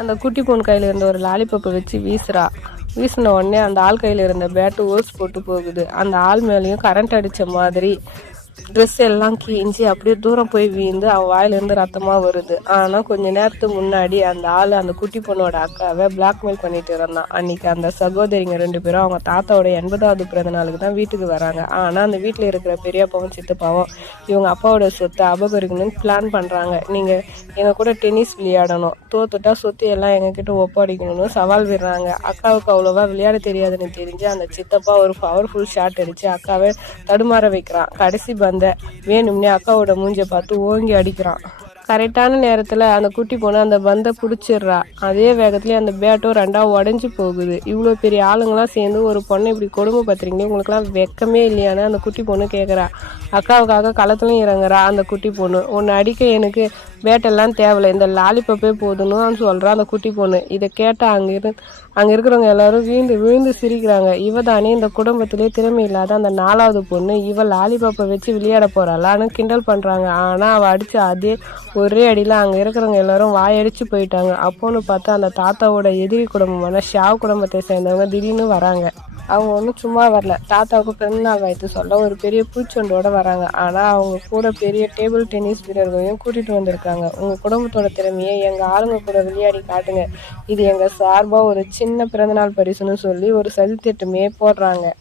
அந்த குட்டி பொண்ணு கையில் இருந்த ஒரு லாலிபப்பை வச்சு வீசுறா. வீசின உடனே அந்த ஆள் கையில் இருந்த பேட்டு ஓல்ஸ் போட்டு போகுது. அந்த ஆள் மேலேயும் கரண்ட் அடித்த மாதிரி ட்ரெஸ் எல்லாம் கிழிஞ்சி அப்படியே தூரம் போய் வீழ்ந்து அவன் வாயிலிருந்து ரத்தமாக வருது. ஆனால் கொஞ்ச நேரத்துக்கு முன்னாடி அந்த ஆள் அந்த குட்டி பொண்ணோட அக்காவை பிளாக்மெயில் பண்ணிட்டு இருந்தான். அன்னைக்கு அந்த சகோதரிங்க 2 பேரும் அவங்க தாத்தாவோட 80வது பிறந்த நாளுக்கு தான் வீட்டுக்கு வராங்க. ஆனால் அந்த வீட்டில் இருக்கிற பெரியப்பாவும் சித்தப்பாவும் இவங்க அப்பாவோட சொத்தை அபகரிக்கணும்னு பிளான் பண்ணுறாங்க. நீங்கள் எங்கள் கூட டென்னிஸ் விளையாடணும், தோத்துட்டா சொத்து எல்லாம் எங்ககிட்ட ஒப்படைக்கணும்னு சவால் விடுறாங்க. அக்காவுக்கு அவ்வளோவா விளையாட தெரியாதுன்னு தெரிஞ்சு அந்த சித்தப்பா ஒரு பவர்ஃபுல் ஷாட் அடித்து அக்காவை தடுமாற வைக்கிறான். கடைசி பந்த வேணும்னே அக்காவோட மூஞ்சை பார்த்து ஓங்கி அடிக்கிறான். கரெக்டான நேரத்தில் அந்த குட்டி பொண்ணு அந்த பந்தை பிடிச்சிடுறா. அதே வேகத்துலேயே அந்த பேட்டும் 2ஆ உடஞ்சி போகுது. இவ்வளோ பெரிய ஆளுங்களாம் சேர்ந்து ஒரு பொண்ணை இப்படி கொடுமைப்படுத்துறீங்களே, உங்களுக்குலாம் வெக்கமே இல்லையான்னு அந்த குட்டி பொண்ணு கேட்குறா. அக்காவுக்காக களத்துலையும் இறங்குறா அந்த குட்டி பொண்ணு. உன்னை அடிக்க எனக்கு பேட்டெல்லாம் தேவையில்லை, இந்த லாலிபப்பே போதுன்னு சொல்கிறா அந்த குட்டி பொண்ணு. இதை கேட்டால் அங்கே இருக்கிறவங்க எல்லாரும் விழுந்து விழுந்து சிரிக்கிறாங்க. இவ தானே இந்த குடும்பத்திலே திறமை இல்லாத அந்த 4வது பொண்ணு, இவ லாலிபப்பை வச்சு விளையாட போகிறாளான்னு கிண்டல் பண்ணுறாங்க. ஆனால் அவள் அடித்த அதே ஒரே அடியில் அங்கே இருக்கிறவங்க எல்லாரும் வாயடிச்சு போயிட்டாங்க. அப்போன்னு பார்த்தா அந்த தாத்தாவோட எதிரி குடும்பமான ஷாவ் குடும்பத்தை சேர்ந்தவங்க திடீர்னு வராங்க. அவங்க ஒன்றும் சும்மா வரல, தாத்தாவுக்கு பிறந்தநாள் வாழ்த்து சொல்ல ஒரு பெரிய பூச்சொண்டோட வராங்க. ஆனால் அவங்க கூட பெரிய டேபிள் டென்னிஸ் வீரர்களையும் கூட்டிகிட்டு வந்திருக்காங்க. உங்கள் குடும்பத்தோட திறமையை எங்கள் ஆளுங்க கூட விளையாடி காட்டுங்க, இது எங்கள் சார்பாக ஒரு சின்ன பிறந்தநாள் பரிசுன்னு சொல்லி ஒரு சதித்திட்டமே போடுறாங்க.